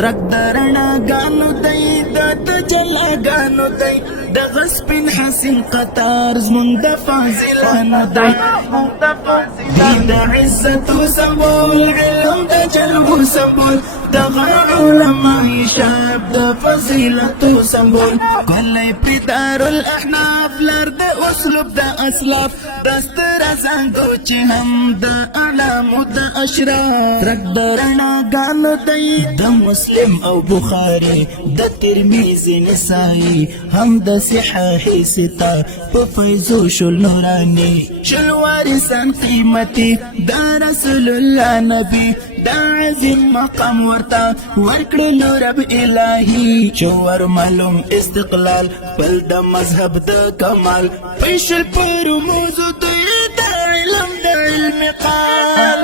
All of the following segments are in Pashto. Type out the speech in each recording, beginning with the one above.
ترک درنا گانو دی د جلا گانو دی د غسپن حسین قطار زمون د فاضلانو دی د عزت سمبول علم د جلو سمبول د علماء شاب د فضیلت سمبول کلی پدار الاحناف لر د اسلوب د اسلاف دستر زنګو چې هم د علامو د اشراف ترک درنا گانو دی د مسلم او بخاری د ترمذی نسائی هم د صحاح ستا په فیضو شل نورانی شل وارثان قیمتي دا رسول الله نبی دا عظیم مقام ورتا ورکړلو رب الهی چور معلوم استقلال بل د مذهب د کمال پیشل پر موضوع د علم د علم قال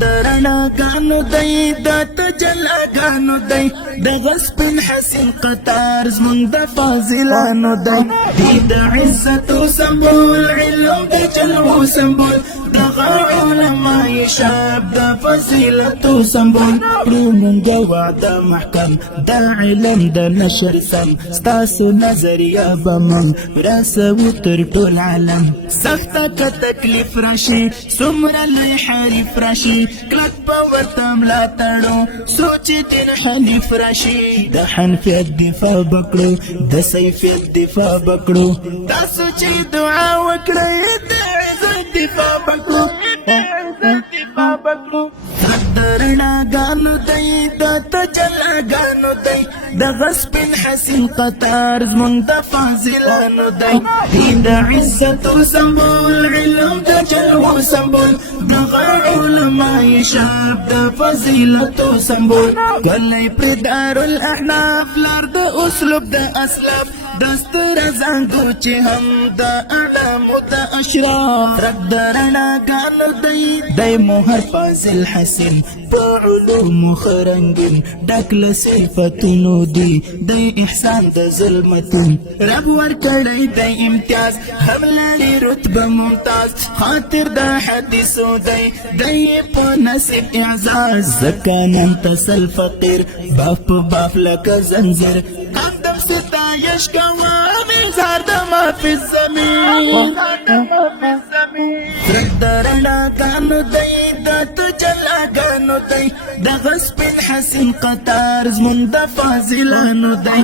درنا گانو دی د تجلا گانو دی د غسپن حسین قطار زمون د فاضلانو دی د عزت سمبول علم د جلو سمبول د علماء شاب د فضیلت سمبول پرمونږ وعده محکم د علم د نشر سم ستاسو نظریه به من رسو تر ټول عالم سخته که تکلیف راشي څومره لوی حریف راشي کلک په ورته ملاتړو سوچ دین حنیف راشي د حنفیت دفاع بکړو د سیفیت دفاع بکړو تاسو چې دعا وکړئ د عزت دفاع بکړو درنا گانو دی د تجلا گانو دی د غسپن حسین قطار زمون د فاضلانو دی د عزت سمبول علم د جلو سمبول د علماء شاب د فضیلت سمبول کلی پردار الاحناف لار د اسلوب د اسلاف دستر زنګو چې هم د علامو د اشراف ترک درنا گانو دی دی موهر فاضل حسین په علوم خرنګین ډک له صفتونو دی دی احسان د ظلمتون رب ورکړی دی امتیاز هم لري رتبه ممتاز خاطر د حدیثو دی دی په نصیب اعزاز ځکه نن تسل فقیر باف په باف لکه زنځیر قدم ستایش کوا مزار د ما فی الزمین ترک درنا گانو دی د تجلا گانو دی د غسپن حسین قطار زمون د فاضلانو دی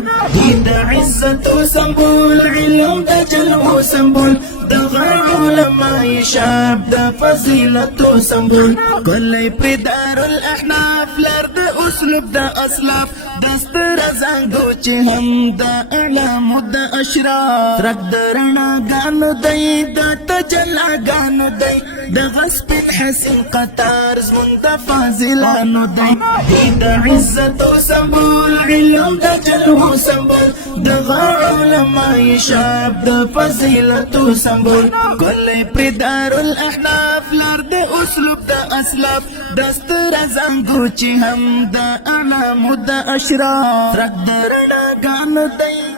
د عزت سمبول علم د جلو سمبول د علماء شاب د فضیلت سمبول کلی پردار الاحناف لر د اسلوب د اسلاف دستر زنګو چې هم د علامو د اشراف ترک درنا گانو دی د تجلا گانو دی د غسپن حسین قطار زمون د فاضلانو دی د عزت سمبول علم د جلو سمبول د علماء شاب د فضیلت سمبول کلی پردار الاحناف لر د اسلوب د اسلاف دستر زنګو چې هم د علامو د اشراف ترک درنا گانو دی